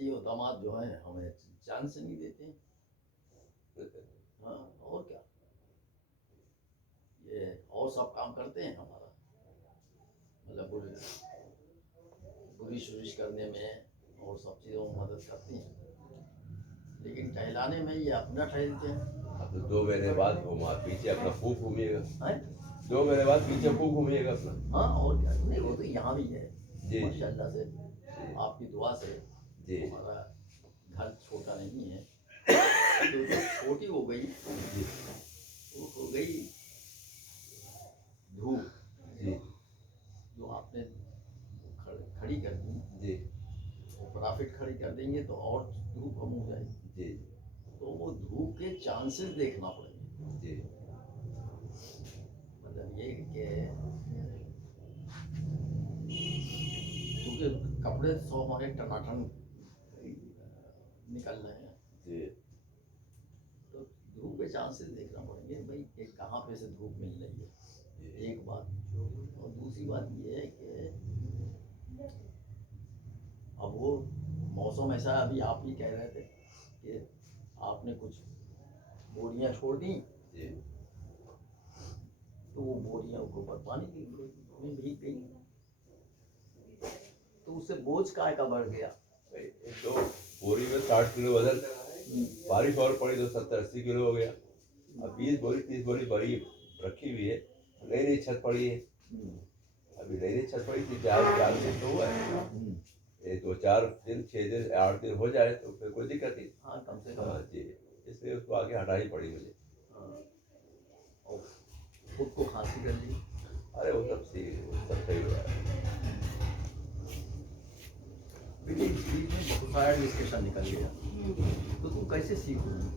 बेटी और दामाद जो है हमें जान से नहीं देते हैं। हाँ, और क्या, ये और सब काम करते हैं हमारा, मतलब बुरी शुरिश करने में और सब चीज़ों में मदद करती हैं, लेकिन टहलाने में ये अपना टहलते हैं। अब तो 2 महीने बाद घुमा पीछे अपना खूब घूमिएगा। हैं? 2 महीने बाद पीछे खूब घूमिएगा अपना। हाँ, और क्या, नहीं वो तो यहाँ भी है जी माशाल्लाह से, आपकी दुआ से जी हमारा घर छोटा नहीं है। तो जो छोटी हो गई जी वो हो गई धूप, जी जो आपने खड़ी कर दी, जी वो प्रॉफिट खड़ी कर देंगे तो और धूप कम हो जाएगी। जी तो वो धूप के चांसेस देखना पड़ेंगे। जी मतलब ये कि क्योंकि कपड़े तो हमारे टनाटन निकल रहे हैं, जी तो धूप के चांसेस देखना पड़ेंगे भाई कि कहाँ पे से धूप मिल रही है, एक बात। और दूसरी बात ये है कि अब वो मौसम ऐसा, अभी आप ही कह रहे थे कि आपने कुछ बोरियां छोड़ दी, जी तो वो बोरियां के ऊपर पानी में भीग गई, तो उससे बोझ काय का बढ़ गया। तो बोरी में 60 किलो वजन, बारिश और पड़ी तो 70-80 किलो हो गया। अब 20 बोरी 30 बोरी भरी रखी हुई है, नई नई छत पड़ी है। अभी नई नई छत पड़ी थी, 4 दिन तो हुआ है, ये 2-4 दिन 6 दिन 8 दिन हो जाए तो फिर कोई दिक्कत नहीं। हाँ, कम से कम। हाँ जी, इसलिए उसको आगे हटानी पड़ी मुझे। और खुद को खांसी कर ली। अरे वो सब सही हुआ है। बेटी बीच में बहुत सारा डिस्कशन निकल गया, तो तुम कैसे सीखोगी?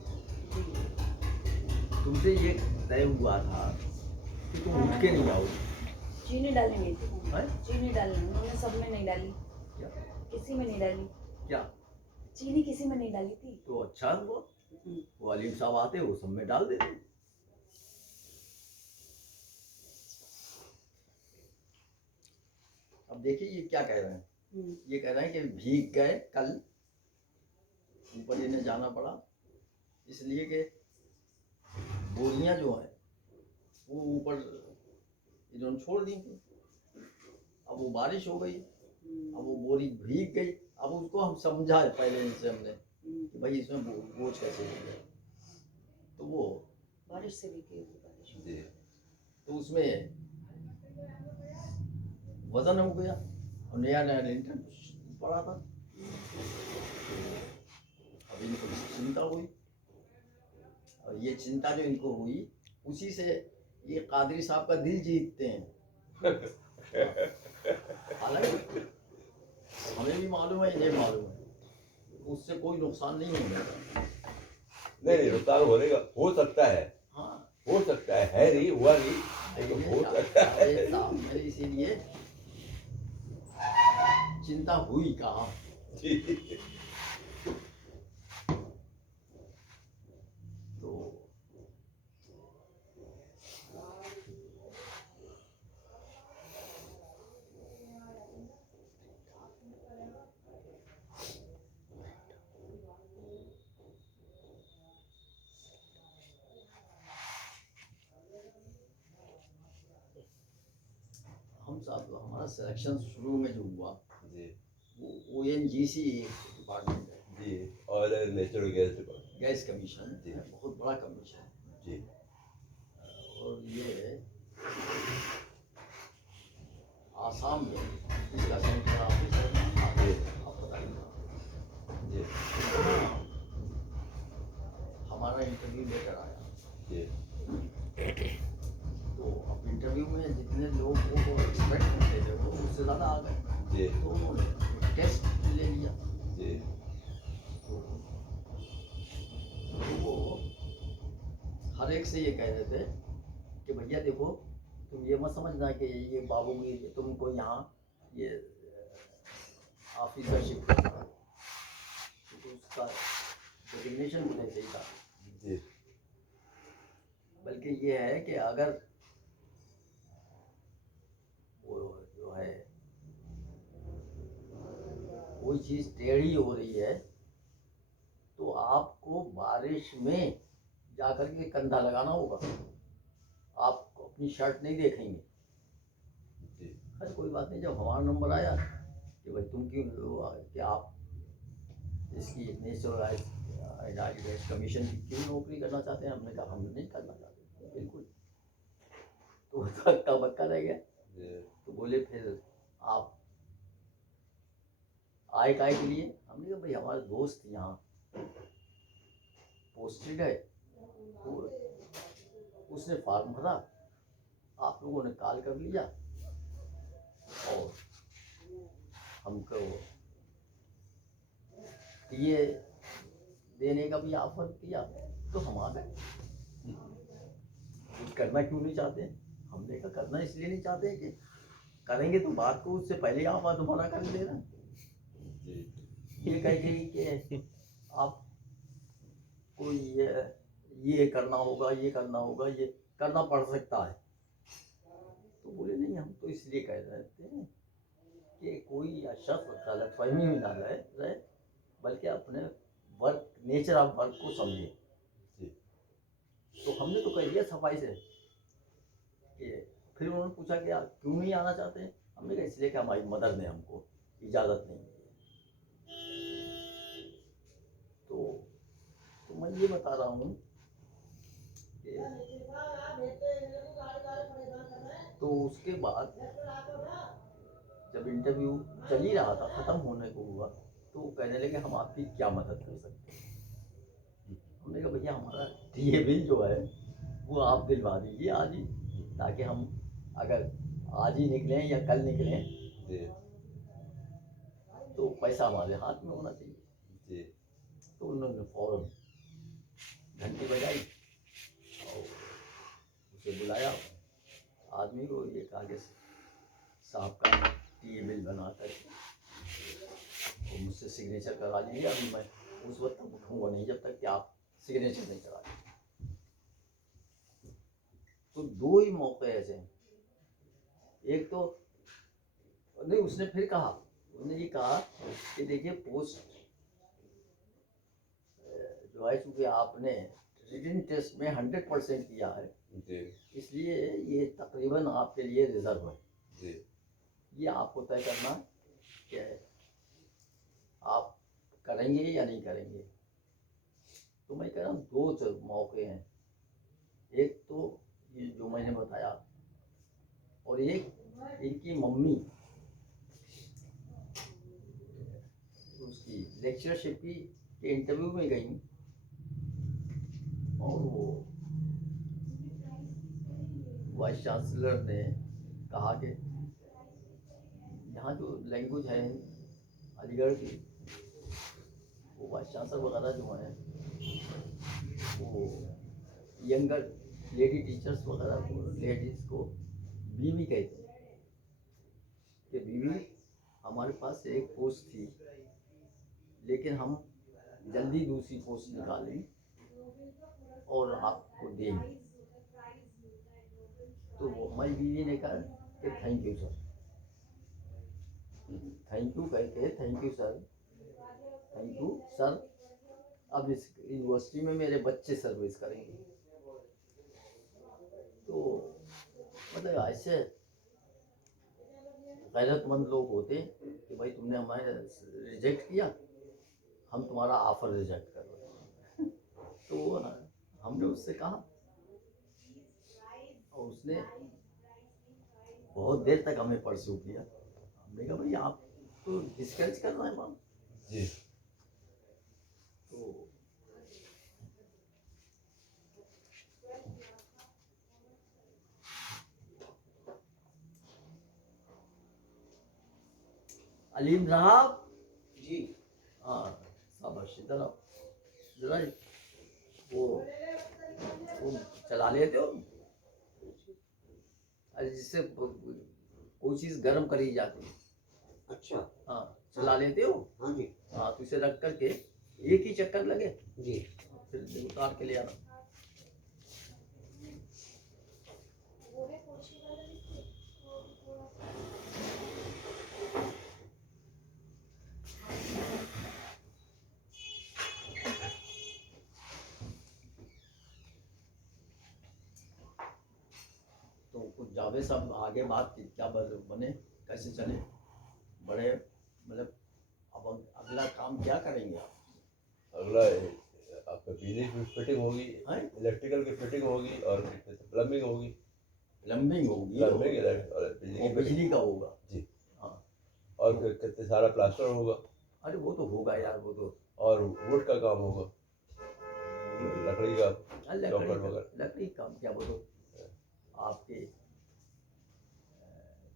तुमसे ये तय हुआ था कि तुम उठ के नहीं आओगी। चीनी डालनी नहीं थी, हैं? चीनी डालनी, उन्होंने सब में नहीं डाली, क्या किसी में नहीं डाली, क्या? चीनी किसी में नहीं डाली थी। तो अच्छा हुआ, वो अलीम साहब आते वो सब में डाल देते। अब देखिए ये क्या कह रहे हैं, ये कह रहे हैं कि भीग गए कल, ऊपर इन्हें जाना पड़ा इसलिए कि बोरियां जो हैं वो ऊपर इन्होंने छोड़ दी थी। अब वो बारिश हो गई, अब वो बोरी भीग गई। अब उसको हम समझाए पहले इनसे हमने कि भाई इसमें बोझ कैसे हो गया, तो वो बारिश से भी की बारिश जी तो उसमें वजन हो गया और नया नया लिंटर पड़ा था। अब इनको चिंता हुई, और ये चिंता जो इनको हुई उसी से ये कादरी साहब का दिल जीतते हैं। हालांकि हमें भी मालूम है, इन्हें मालूम है, उससे कोई नुकसान नहीं होगा। नहीं नुकसान होने का हो सकता है, हाँ, हो सकता है नहीं हुआ नहीं, लेकिन हो सकता है। इसीलिए चिंता हुई कहाँ। तो हम साहब हमारा सिलेक्शन शुरू में जो हुआ जी वो ONGC डिपार्टमेंट है जी, oil and natural gas department, gas commission जी। है, बहुत बड़ा कमीशन है। जी और ये आसाम में इसका सेंट्रल ऑफिस है, आप बताइए। जी हमारा इंटरव्यू लेकर आया, जी तो अब इंटरव्यू में जितने लोग वो एक्सपेक्ट करते थे वो उससे ज़्यादा आ गए, जी तो उन्होंने टेस्ट ले लिया। जी तो वो हर एक से ये कह रहे थे कि भैया देखो, तुम ये मत समझना कि ये बाबू की तुमको यहाँ ये ऑफिसरशिप करना है, तो उसका डेजिग्नेशन मुझे चाहिए था। जी बल्कि ये है कि अगर वो जो है कोई चीज़ टेढ़ी हो रही है तो आपको बारिश में जाकर के कंधा लगाना होगा, आप अपनी शर्ट नहीं देखेंगे। जी खैर कोई बात नहीं, जब हमारा नंबर आया कि भाई तुम क्यों कि आप इसकी नेचुरल गैस कमीशन की क्यों नौकरी करना चाहते हैं, हमने कहा हम नहीं करना चाहते बिल्कुल। तो हक्का बक्का रह गया। जी तो बोले फिर आप आय काय के लिए, हमने कहा भाई हमारे दोस्त यहाँ पोस्टेड है, तो उसने फॉर्म भरा, आप लोगों ने कॉल कर लिया और हमको ये देने का भी ऑफर किया, तो हम आ गए। कुछ करना क्यों नहीं चाहते, हमने कहा करना इसलिए नहीं चाहते कि करेंगे तो बात को उससे पहले आप तुम्हारा कर देना। जी ये कह गई कि आप को ये करना होगा, ये करना होगा, ये करना पड़ सकता है। तो बोले नहीं, हम तो इसलिए कह रहे थे कि कोई शख्स गलतफहमी में ना रहे, बल्कि अपने वर्क, नेचर ऑफ वर्क को समझे। जी तो हमने तो कह दिया सफाई से कि फिर उन्होंने पूछा कि आप क्यों नहीं आना चाहते हैं, हमने कहा इसलिए कि हमारी मदर ने हमको इजाज़त नहीं दी। तो मैं ये बता रहा हूँ कि तो उसके बाद जब इंटरव्यू चल ही रहा था, ख़त्म होने को हुआ, तो वो कहने लगे हम आपकी क्या मदद कर सकते हैं। हमने कहा भैया हमारा टीए बिल जो है वो आप दिलवा दीजिए आज ही, ताकि हम अगर आज ही निकलें या कल निकलें जी तो पैसा हमारे हाथ में होना चाहिए। जी तो उन्होंने फौरन घंटी बजाई और उसे बुलाया आदमी को, ये कागज साहब का टीए बिल बना कर और मुझसे सिग्नेचर करा लीजिए। अभी मैं उस वक्त तक उठूँगा नहीं जब तक कि आप सिग्नेचर नहीं करा लीजिए। तो दो ही मौके ऐसे हैं, एक तो नहीं, उसने फिर कहा, उसने ये कहा कि देखिए पोस्ट जो है, चूँकि आपने रिटन टेस्ट में 100% किया है, जी इसलिए ये तकरीबन आपके लिए रिजर्व है। जी ये आपको तय करना कि आप करेंगे या नहीं करेंगे। तो मैं कह रहा हूँ दो मौके हैं, एक तो ये जो मैंने बताया, और एक इनकी मम्मी उसकी लेक्चरशिप की के इंटरव्यू में गई और वो वाइस चांसलर ने कहा कि यहाँ जो लैंग्वेज है अलीगढ़ की, वो वाइस चांसलर वगैरह जो हैं वो यंगर लेडी टीचर्स वगैरह को, लेडीज़ को बीवी कहते हैं कि बीवी हमारे पास एक पोस्ट थी लेकिन हम जल्दी दूसरी पोस्ट निकालें और आपको देंगे। तो हमारी बीवी ने कहा कि thank you sir, thank you कह के thank you sir, thank you sir, अब इस यूनिवर्सिटी में मेरे बच्चे सर्विस करेंगे। तो मतलब ऐसे गैरतमंद लोग होते कि भाई तुमने हमारे रिजेक्ट किया, हम तुम्हारा ऑफर रिजेक्ट कर रहे हैं। तो हमने उससे कहा और उसने बहुत देर तक हमें परस्यू किया। हमने कहा भाई आप तो डिस्करेज कर रहे हैं मैम। जी तो अलीम साहब जी हाँ शाबाश, इधर आओ जरा, वो चला लेते हो, अरे जिससे कोई चीज़ गर्म करी जाती है, अच्छा हाँ चला लेते हो, हाँ जी हाँ तो इसे रख करके एक ही चक्कर लगे जी फिर उतार के ले आना। अब ये सब आगे बात की क्या बने, कैसे चले, बड़े मतलब अब अगला काम क्या करेंगे आप? अगला आपका बिजली की फिटिंग होगी, हैं? इलेक्ट्रिकल की फिटिंग होगी और प्लम्बिंग होगी। प्लम्बिंग होगी प्लम्बिंग और और बिजली की बिजली का होगा। जी। हाँ, और फिर कितने सारा प्लास्टर होगा अरे वो तो होगा यार, वो तो और वुड का काम होगा, लकड़ी का चौखट वगैरह। लकड़ी काम क्या, वो तो आपके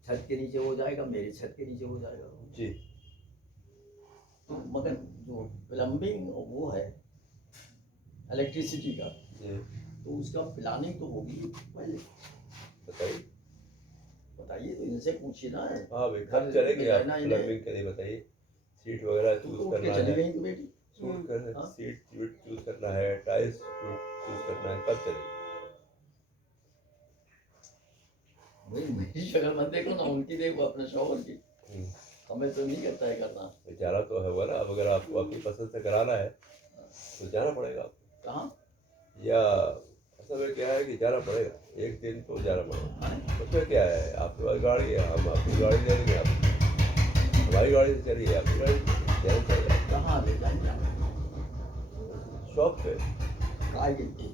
छत के नीचे हो जाएगा, मेरे छत के नीचे हो जाएगा जी। तो मगर जो प्लम्बिंग वो है इलेक्ट्रिसिटी का, जी तो उसका प्लानिंग तो होगी पहले। बताइए। बताइए तो इनसे पूछिए ना। हाँ भाई, घर कब चलेंगे आप रहना इन्हें, प्लम्बिंग के लिए बताइए। सीट वगैरह तो चूज उठ के करना चली है, गई तो बेटी। हाँ। सीट चूज करना है, टाइल्स चूज करना है, कब चलेंगे? भाई मेरी शक्ल मत देखो ना, उनकी देखो, अपने शौहर की। हमें तो नहीं करता है करना। तो जाना तो है ना, अब अगर आपको अपनी पसंद से कराना है तो जाना पड़ेगा आपको। कहाँ? या असल में क्या है कि जाना पड़ेगा, एक दिन तो जाना पड़ेगा। उसमें क्या है, आपके पास गाड़ी है, हम अपनी गाड़ी ले लेंगे, आप हमारी गाड़ी से चलिए, आपकी गाड़ी जाना पड़ेगा। कहाँ ले जाएंगे आप? शॉप पे काय के लिए?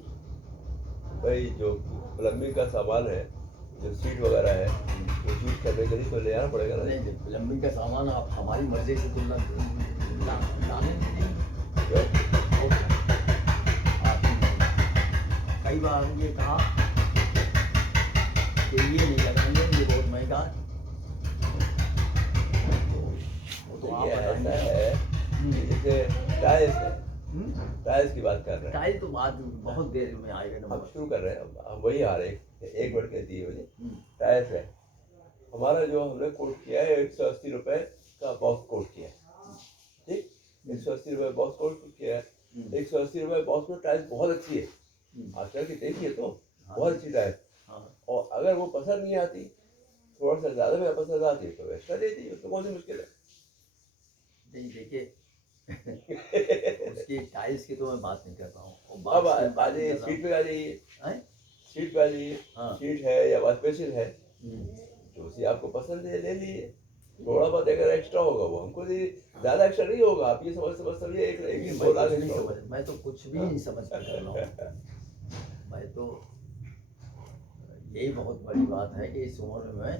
भाई जो प्लम्बिंग का सामान है, जो सीट वगैरह है, वो चूज करने के लिए तो ले आना पड़ेगा ना। नहीं, प्लम्बिंग का सामान आप हमारी मर्जी से तुलना लाने नहीं। क्यों? कई बार ये कहा कि ये नहीं लगाएंगे, ये बहुत महंगा है। वो तो आप देखिए ऐसा बताएंगे। है कि जैसे टाइल्स है, टाइल्स की बात कर रहे हैं, टाइल तो बाद बहुत देर में आएगा हम नंबर। शुरू कर रहे हैं, हम वही आ रहे हैं 1:30 बजे। हम्म, टाइल्स है हमारा, जो हमने कोट किया है 180 रुपए का बॉक्स कोट किया है, ठीक, 180 रुपए बॉक्स कोट किया है। 180 रुपए बॉक्स में टाइल्स बहुत अच्छी है, आप चल के देखिए तो बहुत अच्छी टाइल्स। हाँ। और अगर वो पसंद नहीं आती, थोड़ा सा ज्यादा में पसंद आती है तो एक्स्ट्रा दे दी, उसमें कौन सी मुश्किल है। नहीं देखिए उसकी टाइल्स की तो मैं बात नहीं कर रहा हूँ, और अब बात की बात आ नहीं जाइए, कर रहा सीट पे आ जाइए, हूँ। हैं? सीट पे आ जाइए। हाँ। सीट है या वॉश बेसिन है, जो सी आपको पसंद है ले लीजिए। थोड़ा बहुत अगर एक्स्ट्रा होगा वो हमको दीजिए, ज्यादा एक्स्ट्रा नहीं होगा। आप ये समझ समझिए, एक नहीं, एक मैं 2 लाख कुछ नहीं extra समझ, होगा। मैं तो कुछ भी नहीं समझ कर रहा हूँ। मैं तो यही बहुत बड़ी बात है कि इस उम्र में मैं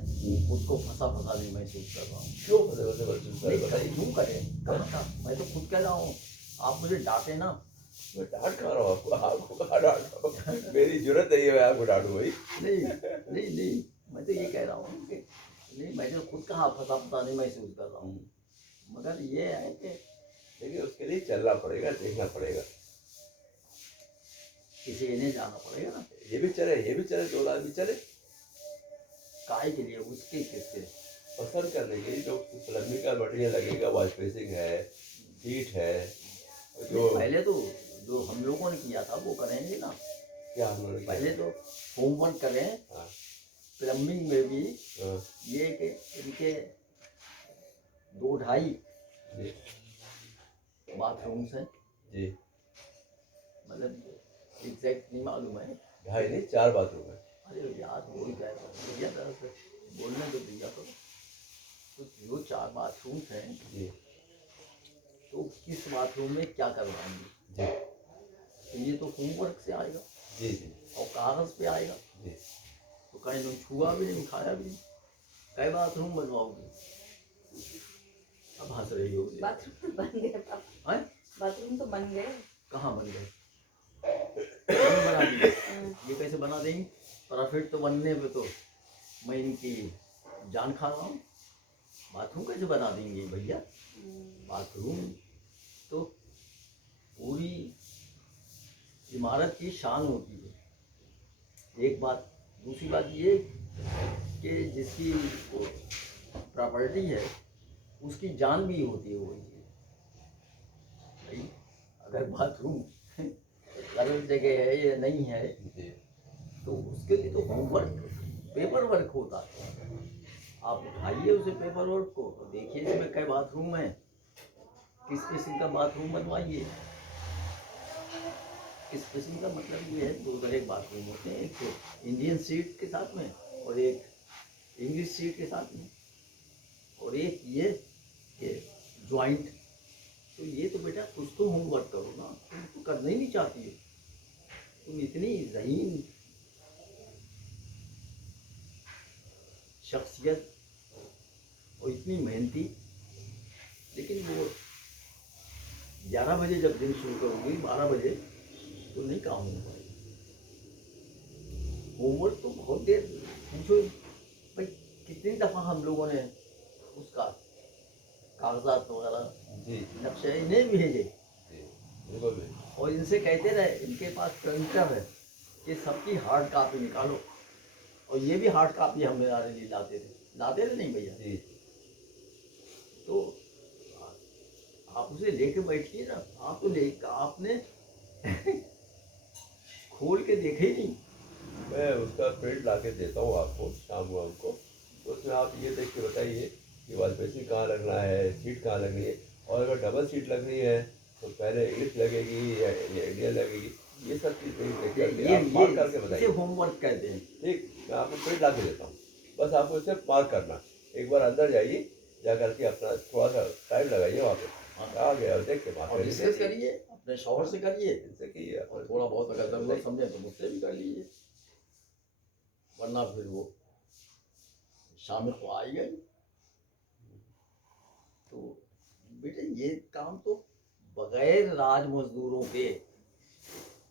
खुद को फंसा फंसा नहीं महसूस कर रहा हूँ। क्यों फंसे फंसे महसूस कर रहे हैं? बताइए। क्यों करें, कहाँ का, मैं तो खुद कह रहा हूँ, आप मुझे डांटे ना। मैं डांट खा रहा हूँ आपको, आपको कहाँ डांट रहा हूँ? मेरी जरूरत नहीं है मैं आपको डांटूं भाई। नहीं, मैं तो ये कह रहा हूँ कि नहीं, मैं तो खुद कहाँ फंसा फंसा नहीं महसूस कर रहा हूँ, मगर ये है कि देखिए उसके लिए चलना पड़ेगा, देखना पड़ेगा। किसी ने जाना पड़ेगा ना। ये भी चले 2 लाख भी चले, काय के लिए, उसके किसके पसंद करने के लिए। जो प्लम्बिंग का मटेरियल लगेगा, वॉश बेसिंग है, सीट है, जो पहले तो जो हम लोगों ने किया था वो करेंगे ना। क्या हम लोग पहले तो होमवर्क करें। हाँ। प्लम्बिंग में भी हाँ, ये कि इनके 2-2.5 जी बाथरूम्स हैं, जी, मतलब एग्जैक्ट नहीं मालूम है। 2.5 नहीं 4 बाथरूम है। अरे यार वही कह रहा हूँ भैया, दरअसल बोलने तो भैया को, तो जो 4 बाथरूम्स हैं, जी तो किस बाथरूम में क्या करवाएंगे, जी तो ये तो होमवर्क से आएगा जी जी और कागज पे आएगा। जी। तो कहीं तुम छुआ भी नहीं, खाया भी नहीं, कई बाथरूम बनवाओगे? अब हंस रही हो। बाथरूम तो बन गए पापा, हैं? बाथरूम तो बन गए। कहाँ बन गए? नहीं बना दिए। ये कैसे बना देंगे? प्रॉफिट तो बनने पे तो मैं इनकी जान खा रहा हूँ। बाथरूम कैसे बना देंगे भैया? बाथरूम तो पूरी इमारत की शान होती है, एक बात। दूसरी बात ये कि जिसकी प्रॉपर्टी है उसकी जान भी होती है वो चीज़। भाई अगर बाथरूम गलत जगह है या नहीं है, जी तो उसके लिए तो होमवर्क, पेपर वर्क होता है। आप उठाइए उसे पेपर वर्क को, तो देखिए इसमें कई बाथरूम है, किस किस्म का बाथरूम बनवाइए। किस किस्म का मतलब ये है, 2 तरह के बाथरूम होते हैं, एक तो इंडियन सीट के साथ में और एक इंग्लिश शीट के साथ में, और एक ये ज्वाइंट। तो ये तो बेटा कुछ तो होमवर्क करो ना, तुम तो करना ही नहीं चाहती हो। तुम इतनी ज़हीन शख्सियत और इतनी मेहनती, लेकिन वो 11 बजे जब दिन शुरू करोगी 12 बजे तो नहीं काम हो पाएगा। होमवर्क तो बहुत देर पूछो भाई, कितनी दफ़ा हम लोगों ने उसका कागजात वगैरह जी नक्शे इन्हें भेजे, जी बिल्कुल भी। और इनसे कहते रहे, इनके पास प्रिंटर है कि सबकी हार्ड कापी निकालो, और ये भी हार्ड कापी हमारे लिए लाते थे नहीं भैया। जी तो आप उसे लेके बैठिए ना, आप तो ले आपने खोल के देखे ही नहीं। मैं उसका प्रिंट ला के देता हूँ आपको शाम को हमको, तो उसमें आप ये देख के बताइए कि वालपेसी कहाँ लगना है, सीट कहाँ लगनी है, और अगर डबल सीट लग रही है तो पहले इंग्लिश लगेगी या इंडियन लगेगी, ये सब चीज़ देख करके आप मार्क करके इसे बताइए। होमवर्क कहते हैं। ठीक, मैं आपको प्रिंट ला के देता हूँ, बस आपको इसे मार्क करना। एक बार अंदर जाइए, जा करके अपना थोड़ा सा टाइम लगाइए वहाँ पे, आ गया और देख के मार्क और डिस्कस करिए, अपने शौहर से करिए, इनसे कीजिए और थोड़ा बहुत अगर ज़रूरत समझे तो मुझसे भी कर लीजिए, वरना फिर वो शाम को आएगा ही। तो बेटे ये काम तो बगैर राज मजदूरों के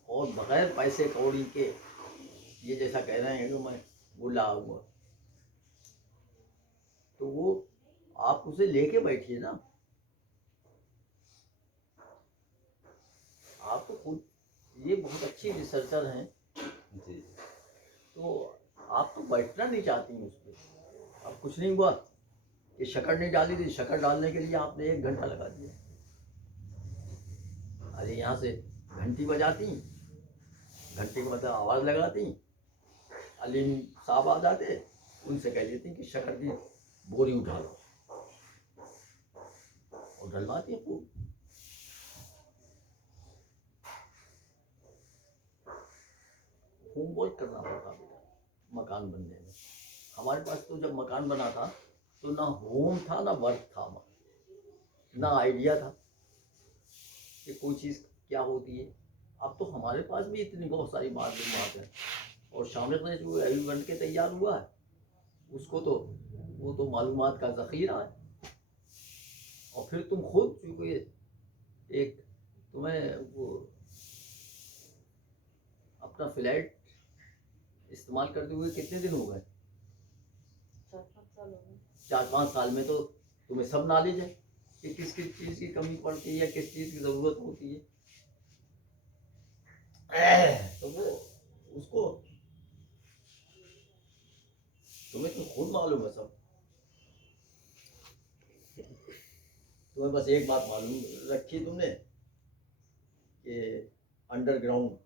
और बगैर पैसे कौड़ी के, ये जैसा कह रहे हैं कि मैं बुला हुआ, तो वो आप उसे लेके बैठिए ना। आप तो खुद ये बहुत अच्छी रिसर्चर हैं, जी तो आप तो बैठना नहीं चाहती उस पर। अब कुछ नहीं हुआ कि शक्कर नहीं डाली थी, शक्कर डालने के लिए आपने 1 घंटा लगा दिया। अरे यहाँ से घंटी बजाती, घंटी को मतलब आवाज़ लगाती, अलीम साहब आ जाते, उनसे कह लेती कि शक्कर की बोरी उठा लो, और डलवाती खूब। होमवर्क करना पड़ता बेटा मकान बनने में। हमारे पास तो जब मकान बना था तो ना होम था ना वर्क था, ना आइडिया था कि कोई चीज़ क्या होती है। अब तो हमारे पास भी इतनी बहुत सारी मालूमात है, और शामिक ने जो अभी बन के तैयार हुआ है उसको तो वो तो मालूमात का ज़ख़ीरा है। और फिर तुम खुद चूँकि एक तुम्हें वो अपना फ्लैट इस्तेमाल करते हुए कितने दिन हो गए? 4-5 साल हो गए। 4-5 साल में तो तुम्हें सब नॉलेज है कि किस किस चीज़ की कमी पड़ती है या किस चीज़ की ज़रूरत होती है। तो वो उसको तुम्हें तो खुद मालूम है सब। तुम्हें बस एक बात मालूम रखी तुमने कि अंडरग्राउंड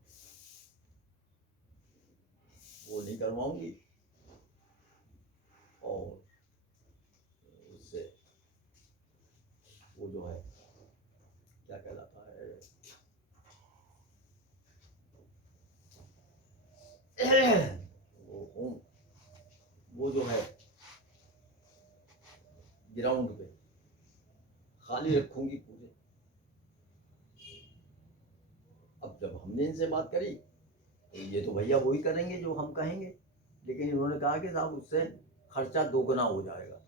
वो नहीं करवाऊंगी, और उससे वो जो है क्या कहलाता है, वो जो है ग्राउंड पे खाली रखूंगी पूरे। अब जब हमने इनसे बात करी तो ये तो भैया वही करेंगे जो हम कहेंगे, लेकिन इन्होंने कहा कि साहब उससे खर्चा 2 गुना हो जाएगा,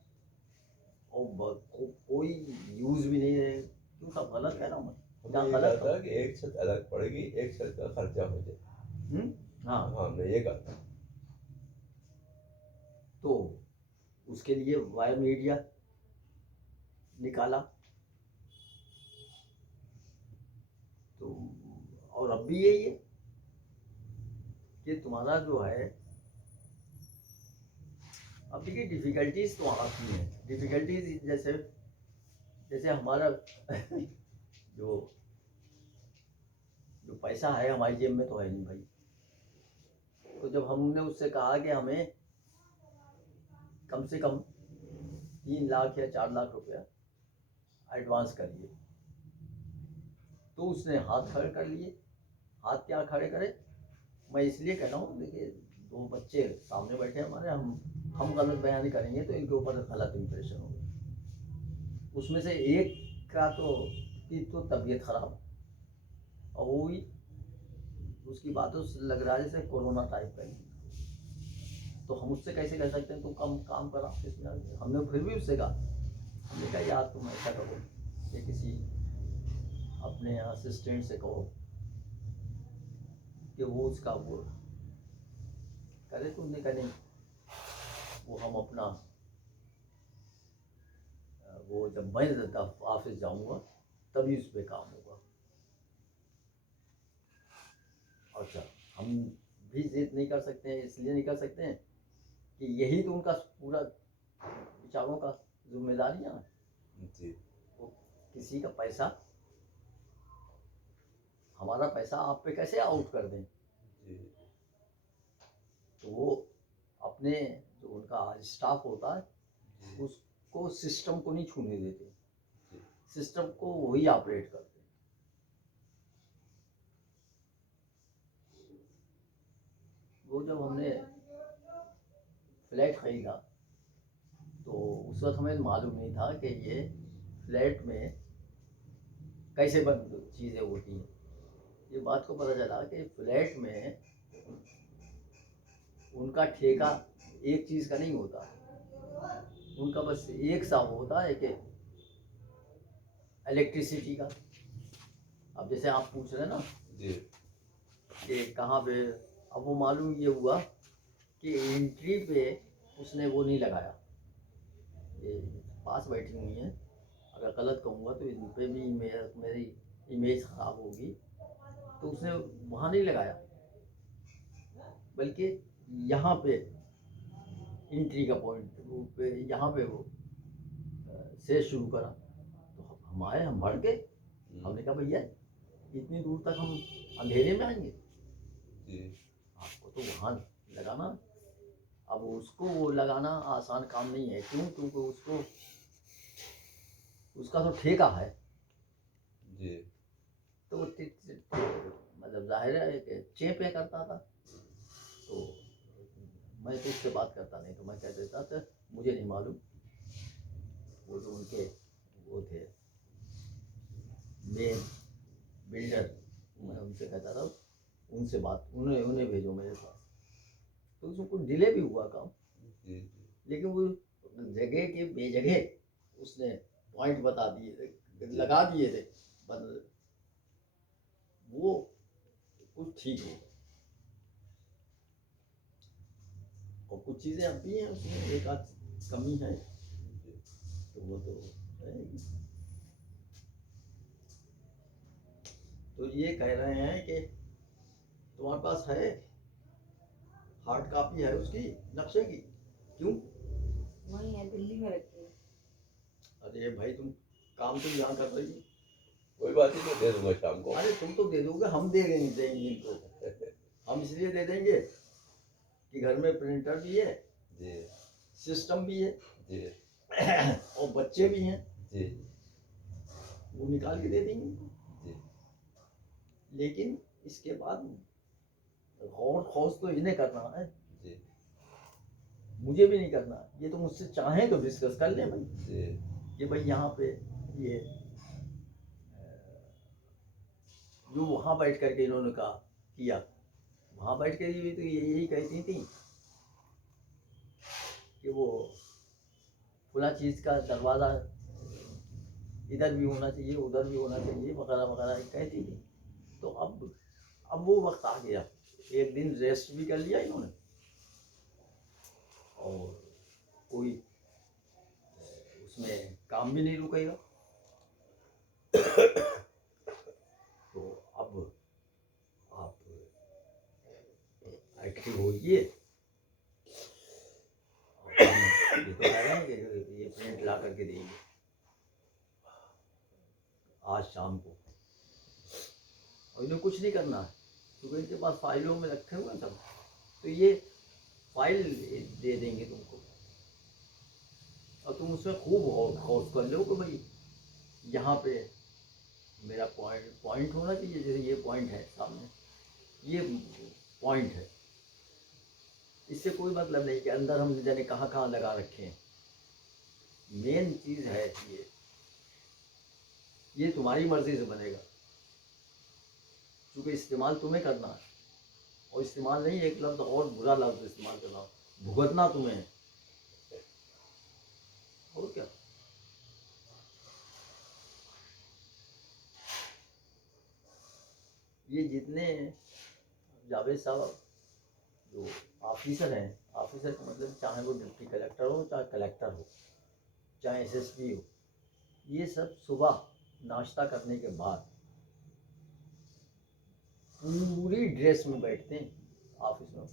और कोई यूज भी नहीं है। क्यों साहब गलत कह रहा हूँ मैं? हमने ये कहा था कि एक छत अलग पड़ेगी, एक छत का खर्चा हो जाए। हाँ हाँ हमने ये कहा था। तो उसके लिए वायर मीडिया निकाला, तो और अब भी यही है कि तुम्हारा जो है, अब देखिए डिफ़िकल्टीज तो आती हैं। डिफ़िकल्टीज जैसे जैसे हमारा जो जो पैसा है हमारी जेब में तो है नहीं भाई। तो जब हमने उससे कहा कि हमें कम से कम 3 लाख या 4 लाख रुपया एडवांस करिए, तो उसने हाथ खड़े कर लिए। हाथ क्या खड़े करे, मैं इसलिए कह रहा हूँ, देखिए 2 बच्चे सामने बैठे हमारे, हम हम गलत बयानी करेंगे तो इनके ऊपर गलत इंप्रेशन होगा। उसमें से एक का तो की तो तबीयत खराब, और वो भी उसकी बातों से लग रहा है जैसे कोरोना टाइप का ही। तो हम उससे कैसे कह सकते हैं तुम कम काम करा ऑफिस में आके? हमने फिर भी उससे कहा, हमने कहा यार तुम ऐसा करो, ये किसी अपने असिस्टेंट से कहो कि वो उसका वो करे। तुमने कहा नहीं, वो हम अपना वो जब मैं ऑफिस जाऊंगा तभी उस पर काम होगा। अच्छा, हम भी जिद नहीं कर सकते हैं, इसलिए नहीं कर सकते हैं कि यही तो उनका पूरा विचारों का जिम्मेदारी है ना। जी वो किसी का पैसा, हमारा पैसा आप पे कैसे आउट कर दें? जी तो वो अपने जो उनका स्टाफ होता है उसको सिस्टम को नहीं छूने देते, सिस्टम को वही ऑपरेट करते हैं। वो जब हमने फ्लैट खरीदा तो उस वक्त हमें मालूम नहीं था कि ये फ्लैट में कैसे बंद चीज़ें होती हैं। ये बात को पता चला कि फ्लैट में उनका ठेका एक चीज़ का नहीं होता, उनका बस एक सा होता है कि इलेक्ट्रिसिटी का। अब जैसे आप पूछ रहे हैं ना जी कि कहाँ पे, अब वो मालूम ये हुआ कि एंट्री पे उसने वो नहीं लगाया। ये पास बैठी हुई हैं, अगर गलत कहूँगा तो इन पे भी मेरी इमेज ख़राब होगी, तो उसने वहाँ नहीं लगाया, बल्कि यहाँ पे एंट्री का पॉइंट पे यहाँ पे वो से शुरू करा। तो हम आए, हम भड़ गए। हमने कहा भैया इतनी दूर तक हम अंधेरे में आएंगे? जी आपको तो वहाँ लगाना। अब उसको वो लगाना आसान काम नहीं है। क्यों? क्योंकि उसको उसका तो ठेका है। जी तो वो मतलब जाहिर है कि चेपे करता था। तो मैं तो उससे बात करता नहीं, तो मैं कह देता था मुझे नहीं मालूम। वो जो उनके वो थे मेन बिल्डर, मैं उनसे कहता था उनसे बात, उन्हें भेजो मेरे पास। तो उसमें कुछ डिले भी हुआ काम, जी लेकिन वो जगह के बेजगह उसने पॉइंट बता दिए, लगा दिए थे, बदल वो कुछ ठीक हो। और कुछ चीज़ें अब भी हैं उसमें, एक आध कमी है, तो वो तो रहेगी। तो ये कह रहे हैं कि तुम्हारे पास है हार्ड कॉपी है उसकी नक्शे की? क्यों? वही है, दिल्ली में रखी है। अरे भाई तुम काम तो यहाँ कर रही हो। कोई बात नहीं, मैं दे दूंगा शाम को। अरे तुम तो दे दोगे, हम देंगे इनको। हम इसलिए दे देंगे कि घर में प्रिंटर भी है, जी सिस्टम भी है, जी और बच्चे भी हैं, जी वो निकाल के दे देंगे इनको। जी लेकिन इसके बाद गौर खौज तो इन्हें करना है, जी मुझे भी नहीं करना। ये तो मुझसे चाहें तो डिस्कस कर लें भाई जी कि भाई यहाँ पे ये जो वहाँ बैठ करके इन्होंने कहा किया, वहाँ बैठ कर भी तो यही कहती थी कि वो खुला चीज़ का दरवाज़ा इधर भी होना चाहिए, उधर भी होना चाहिए, वगैरह वगैरह कहती थी। तो अब वो वक्त आ गया, एक दिन रेस्ट भी कर लिया इन्होंने, और कोई उसमें काम भी नहीं रुकेगा। तो अब आप एक्टिव होइए। ये तो कह रहे हैं कि ये प्रिंट ला करके देंगे आज शाम को, और इन्हें कुछ नहीं करना है क्योंकि इनके पास फाइलों में रखे हुए हैं सब। तो ये फाइल दे देंगे तुमको, और तुम उसमें खूब खोज कर लो कि भाई यहाँ पे मेरा पॉइंट होना चाहिए। जैसे ये पॉइंट है सामने, ये पॉइंट है, इससे कोई मतलब नहीं कि अंदर हम जाने कहाँ कहाँ लगा रखे हैं। मेन चीज़ है ये तुम्हारी मर्जी से बनेगा, क्योंकि इस्तेमाल तुम्हें करना है। और इस्तेमाल नहीं, एक लफ्ज़ और बुरा लफ्ज़ इस्तेमाल करना, भुगतना तुम्हें है। और क्या। ये जितने जावेद साहब जो ऑफिसर हैं, ऑफिसर का मतलब चाहे वो डिप्टी कलेक्टर हो, चाहे कलेक्टर हो, चाहे एसएसपी हो, ये सब सुबह नाश्ता करने के बाद पूरी ड्रेस में बैठते हैं ऑफिस में।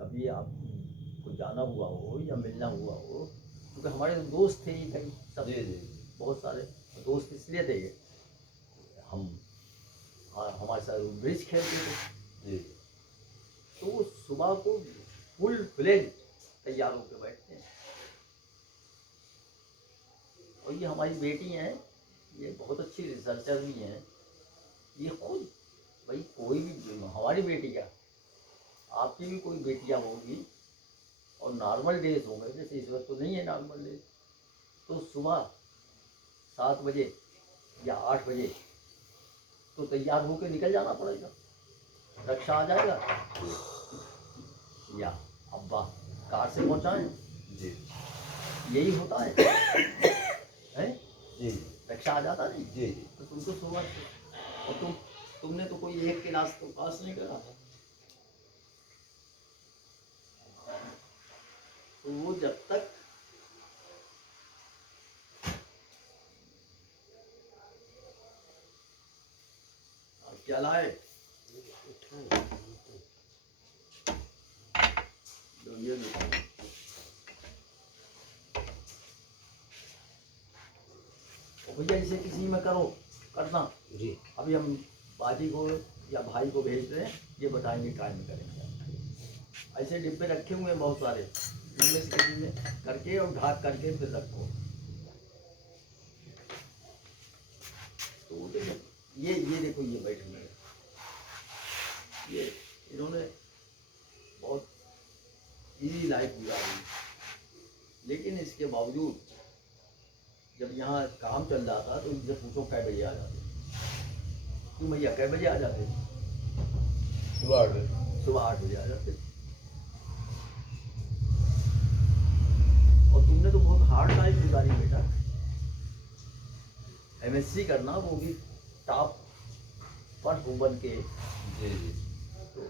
कभी आपको जाना हुआ हो या मिलना हुआ हो, क्योंकि हमारे दोस्त थे ये कई सब, जी जी बहुत सारे दोस्त इसलिए थे कि हम हमारे साथ ब्रिज खेलते थे, जी तो वो सुबह को फुल फ्लेज तैयार होकर बैठते हैं। और ये हमारी बेटी हैं, ये बहुत अच्छी रिसर्चर भी हैं। ये खुद भाई कोई भी हमारी बेटी क्या, आपकी भी कोई बेटियां होंगी और नॉर्मल डेज होंगे, जैसे इस वक्त तो नहीं है नॉर्मल डेज, तो सुबह 7 बजे या 8 बजे तो तैयार होकर निकल जाना पड़ेगा। रक्षा आ जाएगा या अब्बा कार से पहुंचाएं, जी यही होता है हैं? जी रक्षा आ जाता नहीं। जी जी तो तुम तो सुबह से, और तुमने तो कोई एक क्लास तो पास नहीं करा, तो वो जब तक अब क्या लाए तो ये बताओ। और भैया इसे किसी में करो करना जी अभी हम बाजी को या भाई को भेज रहे हैं, ये बताएंगे काय में करेंगे। ऐसे डिब्बे रखे हुए हैं बहुत सारे, इनमें से किसी में करके और ढाक करके फिर रखो। तो वो देखो ये देखो ये बैठे हुए हैं, ये इन्होंने बहुत इजी लाइफ गुजारी, लेकिन इसके बावजूद जब यहाँ काम चल रहा था तो इनसे पूछो कै बजे आ जाते, क्यों भैया कै बजे आ जाते, सुबह 8 बजे सुबह 8 बजे आ जाते। और तुमने तो बहुत हार्ड लाइफ गुजारी बेटा, एमएससी करना वो भी टॉप पर बन के, जी जी तो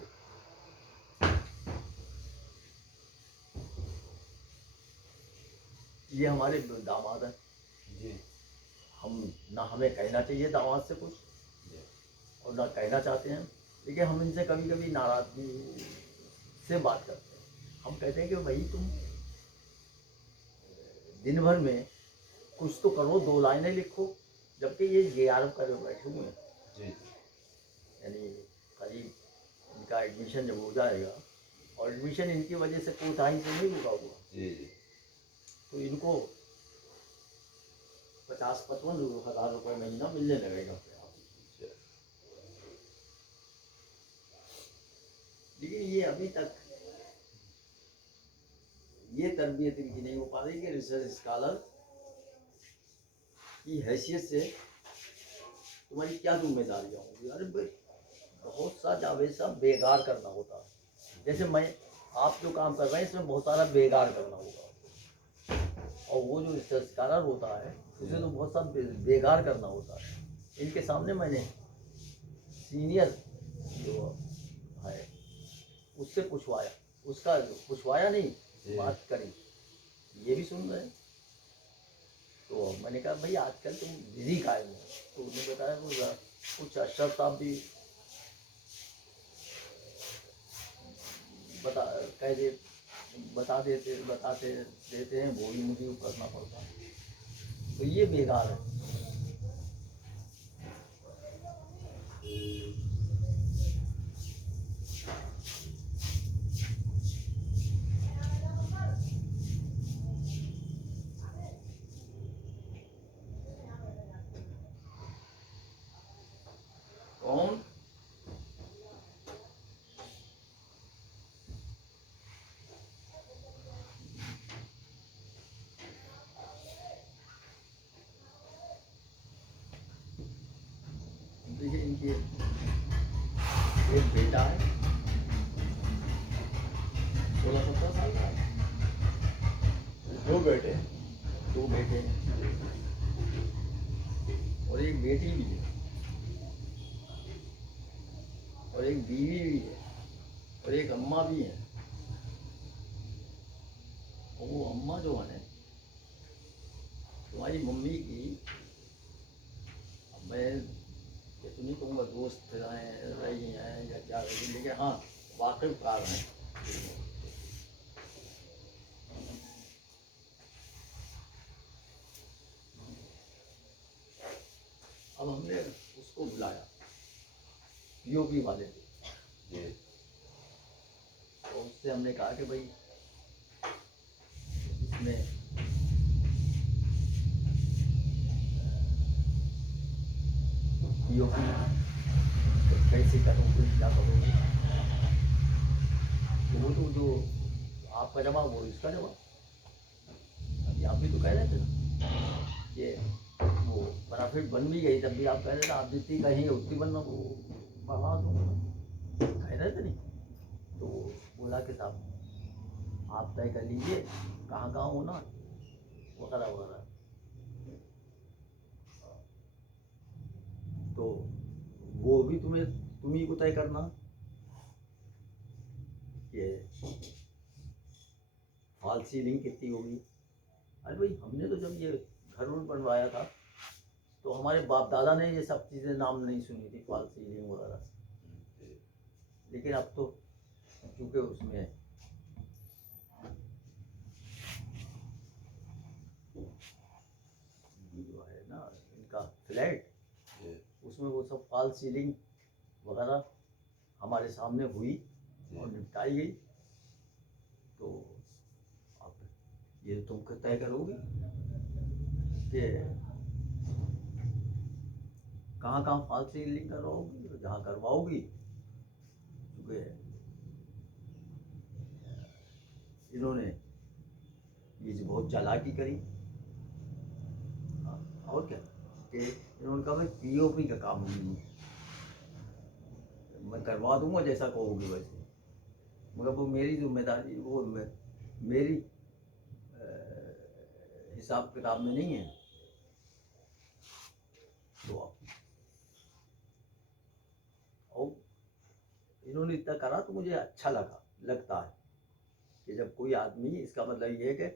ये हमारे दामाद हैं। जी हम ना हमें कहना चाहिए दामाद से कुछ जी और ना कहना चाहते हैं, लेकिन हम इनसे कभी कभी नाराजगी से बात करते हैं। हम कहते हैं कि भाई तुम दिन भर में कुछ तो करो, 2 लाइनें लिखो, जबकि ये JRF कर बैठे हुए हैं। जी यानी करीब इनका एडमिशन जब हो जाएगा, और एडमिशन इनकी वजह से कोताही से नहीं रुका हुआ, जी जी तो इनको 50-55 हज़ार रुपये महीना मिलने लगेगा। अच्छा लेकिन ये अभी तक ये तरबियत इनकी नहीं हो पा रही कि रिसर्च स्कॉलर की हैसियत से तुम्हारी क्या जिम्मेदारियाँ होंगी। अरे भाई बहुत सा जावेद साहब बेकार करना होता है, जैसे मैं आप जो काम कर रहे हैं इसमें बहुत सारा बेकार करना होगा, और वो जो रिसर्च स्कॉलर होता है उसे तो बहुत सा बेकार करना होता है। इनके सामने मैंने सीनियर जो है उससे पूछवाया, उसका पूछवाया नहीं बात करी, ये भी सुन रहे हैं। तो मैंने कहा भाई आजकल तुम बिजी काहे हो, तो उन्होंने बताया वो कुछ अशरफ साहब भी बताते देते हैं, वो ही मुझे करना पड़ता है, तो ये बेकार है। कौन देखिए इनके एक बेटा है 16-17 साल का है, 2 बेटे हैं। 2 बेटे हैं और एक बेटी भी है और एक बीवी भी है और एक अम्मा भी है। और वो अम्मा जो है तुम्हारी मम्मी की, अब मैं ये तो नहीं कहूँगा दोस्त रही हैं या क्या रही, लेकिन हाँ वाकिफकार हैं। अब हमने उसको बुलाया पीओपी वाले को, जी और उससे हमने कहा कि भाई इसमें पीओपी कैसे करोगे क्या करोगे, तो वो तो जो आपका जवाब वो इसका जवाब। अभी आप भी तो कह रहे थे ना ये वो ग्राफिक बन भी गई, तब भी आप कह रहे थे आप जितनी कहीं उतनी बनना वो बढ़ा दूँगा, कह रहे थे नहीं। तो बोला कि साहब आप तय कर लीजिए कहाँ कहाँ होना वगैरह वगैरह। तो वो भी तुम ही को तय करना ये फॉल सीलिंग कितनी होगी। अरे भाई हमने तो जब ये घर वर बनवाया था तो हमारे बाप दादा ने ये सब चीज़ें नाम नहीं सुनी थी फॉल सीलिंग वगैरह, लेकिन अब तो चूँकि उसमें जो है ना इनका फ्लैट, जी उसमें वो सब फॉल सीलिंग वगैरह हमारे सामने हुई और निपटाई गई। तो अब ये तुम तय करोगे कि कहाँ कहाँ फॉल सीलिंग करवाओगी और जहाँ करवाओगी, क्योंकि इन्होंने ये जो बहुत चालाकी करी। हाँ, और क्या कि इन्होंने कहा भाई पीओपी का काम नहीं है, मैं करवा दूंगा जैसा कहोगे वैसे, मगर वो मेरी जिम्मेदारी वो मेरी हिसाब किताब में नहीं है। तो और इन्होंने इतना करा तो मुझे अच्छा लगता है कि जब कोई आदमी, इसका मतलब ये है कि